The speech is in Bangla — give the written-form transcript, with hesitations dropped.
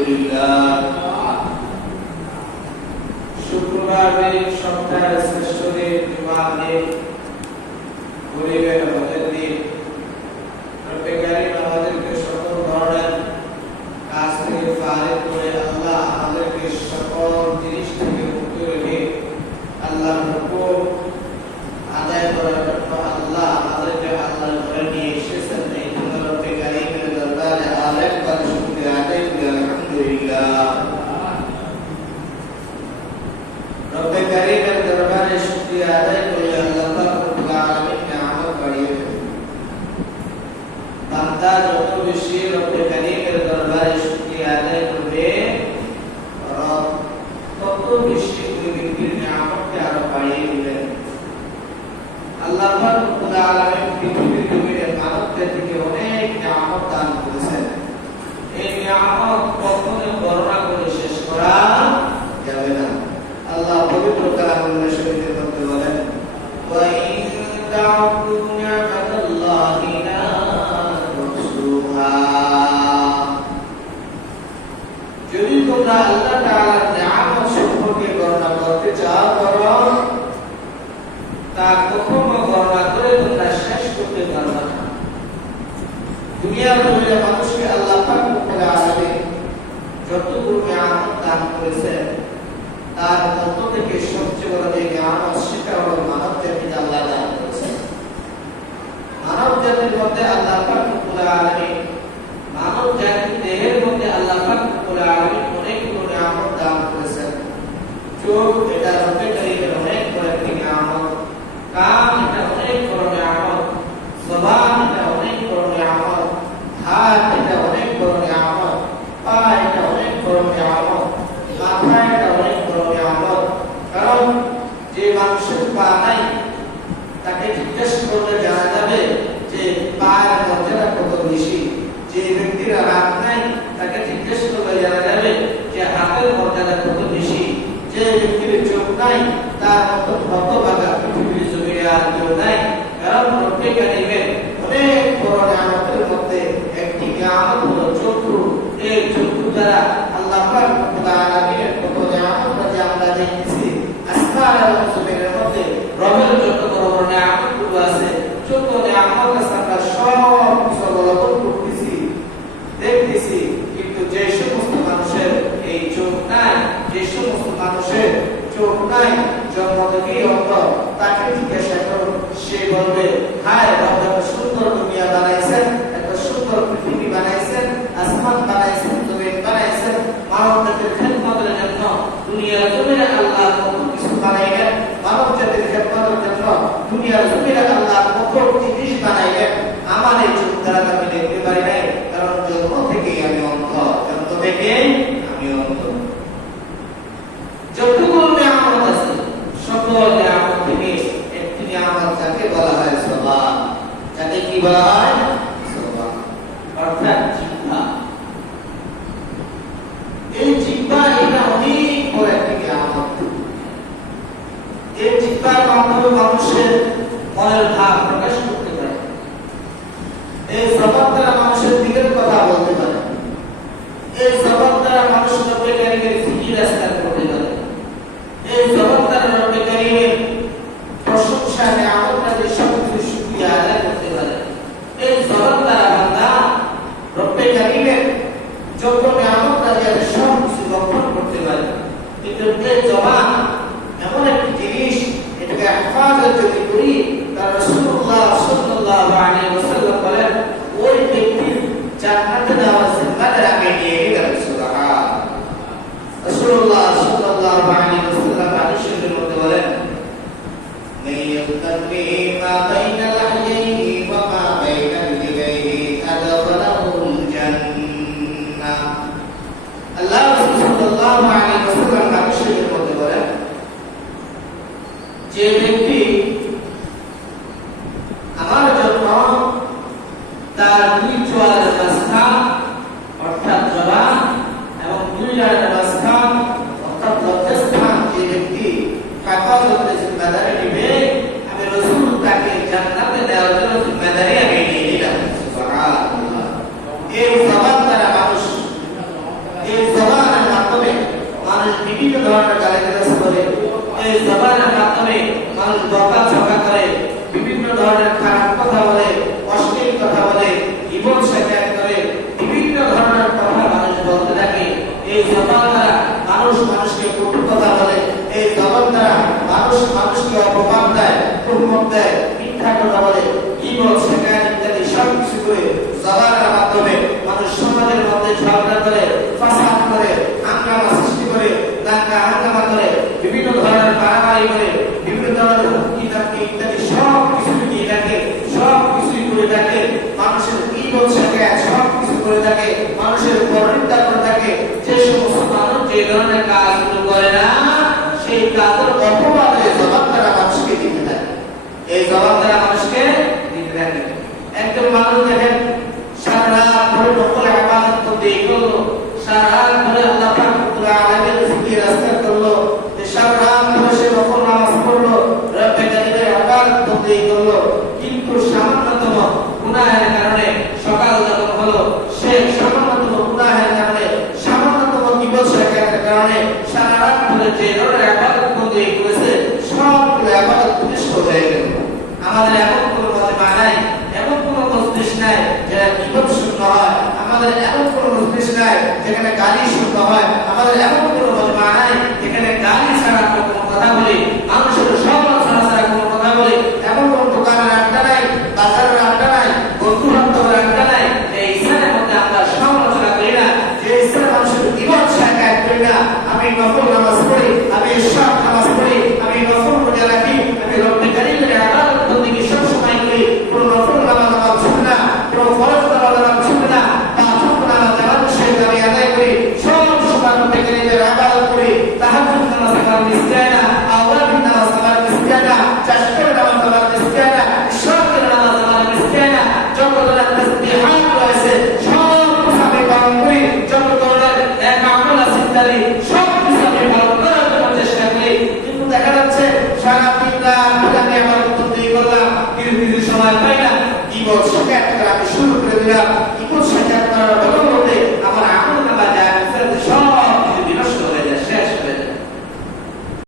আলহামদুলিল্লাহ। শুক্রবার সপ্তাহের শ্রেষ্ঠ দিন জুমার দিন, গরিবের হজের দিন। রব্বে কারীম আমাদেরকে সকল ধরনের কাজ থেকে ফারিগ করে আল্লাহ আমাদেরকে সকল জিনিস থেকে মুক্ত রেখে আল্লাহর হুকুম আদায় করার জন্য আল্লাহ আমাদেরকে আল্লাহর ঘরে নিয়ে এসেছেন। এই জন্য রব্বে কারীমের দরবারে আরেকবার শুকরিয়া আদায় করি আলহামদুলিল্লাহ। রব্বে কারীমের দরবারে শুকরিয়া আদায় করি আল্লাহ পাক রব্বুল আলামিন নিয়ামত বাড়িয়ে দেন। বান্দা যত বেশি রব্বে কারীমের দরবারে শুকরিয়া আদায় করবে, রব তত বেশি ওই ব্যক্তির নিয়ামতকে আরো বাড়িয়ে দিবেন। আল্লাহ পাক রব্বুল আলামিন পৃথিবীর জমিনে মানব জাতিকে অনেক নিয়ামত দান করেছেন। এই নিয়ামত কখনো বর্ণনা করে শেষ করা যাবে না। আল্লাহ পবিত্র কালামুল শরীফের মধ্যে বলেন, ওয়া ইন তা'উদু নি'মাতাল্লাহি লা তুহসুহা। যদি তোমরা আল্লাহ তাআলার নিয়ামত সম্পর্কে বর্ণনা করতে চাও, বরং তা কখনো বর্ণনা করে তোমরা শেষ করতে পারবে না। দুনিয়ার মধ্যে মানুষকে আল্লাহ পাক রব্বুল আলামিন যতগুলো নিয়ামত দান করেছেন, তার মধ্য থেকে সবচেয়ে বড় যে নিয়ামত সেটা হলো মানব জাতিকে আল্লাহ দান করেছেন। মানব জাতির মধ্যে আল্লাহ পাক রব্বুল আলামিন, মানব জাতির দেহের মধ্যে আল্লাহ পাক রব্বুল আলামিন অনেকগুলো নিয়ামত দান করেছেন। চোখ, এটা রব্বে কারীমের অনেক বড় একটি নিয়ামত। কান, এটা অনেক বড় নিয়ামত। জবান, এটা অনেক বড় নিয়ামত। হাত, এটা অনেক বড় নিয়ামত। পা, এটা অনেক বড় নিয়ামত। মাথা, এটা অনেক বড় নিয়ামত। কারণ যে মানুষের পা নাই, তাকে জিজ্ঞেস করলে জানা যাবে যে পায়ের মর্যাদা কত বেশি। যে ব্যক্তির হাত নাই, তাকে জিজ্ঞেস করলে জানা যাবে যে হাতের মর্যাদা কত বেশি। যে ব্যক্তির চোখ নাই, তার মতো হতভাগা পৃথিবীর জমিনে আর কেউ নাই। কারণ রব্বে কারীমের অনেক বড় নিয়ামতের মধ্যে একটি নিয়ামত হলো চক্ষু। এই চক্ষু দ্বারা আল্লাহ পাক রব্বুল আলামিনের কত নিয়ামত আমরা দেখতেছি। আসমান এবং জমিনের মধ্যে রবের যত বড় বড় নিয়ামতগুলো আছে, যত নিয়ামত আছে, আমরা সব কিছু অবলোকন করতেছি, দেখতেছি। কিন্তু যে সমস্ত মানুষের এই চোখ নাই, যে সমস্ত মানুষের চোখ নাই, জন্ম থেকেই অন্ধ, তাকে জিজ্ঞাসা করো, সে বলবে, হায় রব এত সুন্দর দুনিয়া বানাইছেন, এত সুন্দর পৃথিবী বানাইছেন, আসমান বানাইছেন, জমিন বানাইছেন, মানব জাতির খেদমতের জন্য দুনিয়ার জমিনে আল্লাহ কত কিছু বানাইলেন। মানব জাতির খেদমতের জন্য দুনিয়ার জমিনে আল্লাহ কত জিনিস বানাইলেন। আমার এই চোখ দ্বারা আমি দেখতে পারি নাই, কারণ জন্ম থেকেই আমি অন্ধ, জন্ম থেকেই আমি অন্ধ। যতগুলো নিয়ামত আছে, সকল নিয়ামত থেকে একটি নিয়ামত যাকে বলা হয় জবান। যাকে কি বলা হয়? জবান, অর্থাৎ জিহ্বা। এই জিহ্বা, এটা অনেক বড় একটি নিয়ামত। এই জিহ্বার মাধ্যমে মানুষের মনের ভাব প্রকাশ করতে পারে। এই জবান দ্বারা মানুষের দিলের কথা বলতে পারে। এই জবান দ্বারা মানুষ রব্বে কারীমের জিকির আজকার করতে পারে। এই জবান দ্বারা রব্বে কারীমের প্রশংসা, নিয়ামত রাজি সব কিছু শুকরিয়া আদায় করতে পারে। এই জবান দ্বারা বান্দা রব্বে কারীমের যত নিয়ামত রাজি আছে সব কিছু লক্ষণ করতে পারে। কিন্তু এই জবান এমন একটি জিনিস, এটাকে হেফাজত যদি করি, তার রাসূলুল্লাহ সাল্লাল্লাহু আলাইহি ওয়াসাল্লাম বলেন, ওই ব্যক্তির জান্নাতে যাওয়ার জিম্মাদার আগে নিয়ে নিবেন। সুবহানাল্লাহ। রাসূলুল্লাহ সাল্লাল্লাহু আলাইহি ওয়াসাল্লাম হাদিসের মধ্যে বলেন, মাইয়াত্তাকি মা বাইনা লাহইহি ওয়া মা বাইনা লিগাইহি আদখালাহুল জান্নাহ। আল্লাহ সাল্লাল্লাহু আলাইহি ওয়াসাল্লাম হাদিসের মধ্যে বলেন, যে ব্যক্তি আমার জন্য তার দুই চোয়ালের মাঝখান অর্থাৎ জবান এবং দুই জানের মাঝখান অর্থাৎ লজ্জাস্থান, যে ব্যক্তি হেফাজতের জিম্মাদারি নেবে, আমি রাসূল তাকে জান্নাতে দেওয়ার জন্য জিম্মাদারি আমি নিয়ে নিলাম। সুবহানাল্লাহ। এই জবান দ্বারা মানুষ, এই ধরনের খারাপ কথা বলে, অশ্লীল কথা বলে, জীবন শেখায় করে, বিভিন্ন ধরনের কথা মানুষ বলতে থাকে। এই জবান দ্বারা মানুষ মানুষকে কটু কথা বলে, এই জবান দ্বারা মানুষ মানুষকে অপমান দেয়, তুহমত দেয়, মিথ্যা কথা বলে, জীবন শেখায় ইত্যাদি সব কিছু করে জবানের মাধ্যমে মানুষ সমাজের মধ্যে ঝগড়া করে, ফাসাদ করে, হাঙ্গামা সৃষ্টি করে, দাঙ্গা হাঙ্গামা করে, বিভিন্ন ধরনের মারামারি করে, বিভিন্ন ধরনের হুমকি ধামকি ইত্যাদি সব কিছু নিয়ে থাকে, সব কিছুই করে থাকে, মানুষের জীবন শেখায় সব কিছু করে থাকে, মানুষের পরিণতা করে থাকে। যে সমস্ত মানুষ যে ধরনের কাজগুলো করে না, সেই কাজের অপবাদে জবাব দ্বারা মানুষকে দিতে থাকে, এই জবাব দ্বারা মানুষকে দিতে থাকে। একজন মানুষ দেখেন সারা রাত ধরে নকল ইবাদত করতে গেলো, সারা রাত ধরে আল্লাহ পাক রব্বুল আলামিনের জিকির আজকার করলো, সারা রাত ধরে সে নকল নামাজ পড়লো, রব্বে কারীমের ইবাদত করতে গেলো, কিন্তু সামান্যতম গুনাহের কারণে সকাল যখন হলো, সে সামান্যতম গুনাহের কারণে, সামান্যতম বিপদ শেখার কারণে সারা রাত ধরে যে ধরনের ইবাদত করতে করেছে সবগুলো ইবাদত নিষ্ফল হয়ে গেল। আমাদের এমন কোনো মজমা নাই, এমন কোনো মজলিস নাই যেটা বিপদ শূন্য হয়, আমাদের এমন কোনো মজলিস নাই যেখানে গালি শূন্য হয়, আমাদের এমন কোনো মজমা নাই যেখানে গালি ছাড়া কোনো কথা বলি, মানুষের সমালোচনা ছাড়া কোনো কথা বলি, এমন কোনো দোকানের আড্ডা নাই, বাজারের আড্ডা নাই, বন্ধু বান্ধবের আড্ডা নাই যে ইসলামের মধ্যে আমরা সমালোচনা করি না, যে ইসলাম মানুষের জীবন শেখায় করি না। আমি নফল নামাজ পড়ি, আমি ইশরাক নামাজ পড়ি, আমি নফল রোজা রাখি, আমি রব্বে কারীমের ইবাদত বন্দেগী সব সময় করি, কোনো নফল নামাজ আমার ছুটে না, কোনো ফরজ নামাজ আমার ছুটে না, পাঁচ ওয়াক্ত নামাজ জামাতের সহিত আমি আদায় করি, সব সময় রব্বে কারীমের ইবাদত করি, তাহাজ্জুদ নামাজ আমার মিস যায় না, আওয়াবিন নামাজ আমার মিস যায় না, চাশকের নামাজ আমার মিস যায় না, ইশরাকের নামাজ আমার মিস যায় না, যত ধরনের তাসবিহাত রয়েছে সব কিছু আমি পালন করি, যত ধরনের আমল আছে ইত্যাদি সব কিছু আমি পালন করার জন্য চেষ্টা করি। কিন্তু দেখা যাচ্ছে সারা দিন রাত আমি আমার উত্তর দিয়ে করলাম, কিছু সময় পাই না, জীবন শেখার আমি শুরু করে দিলাম,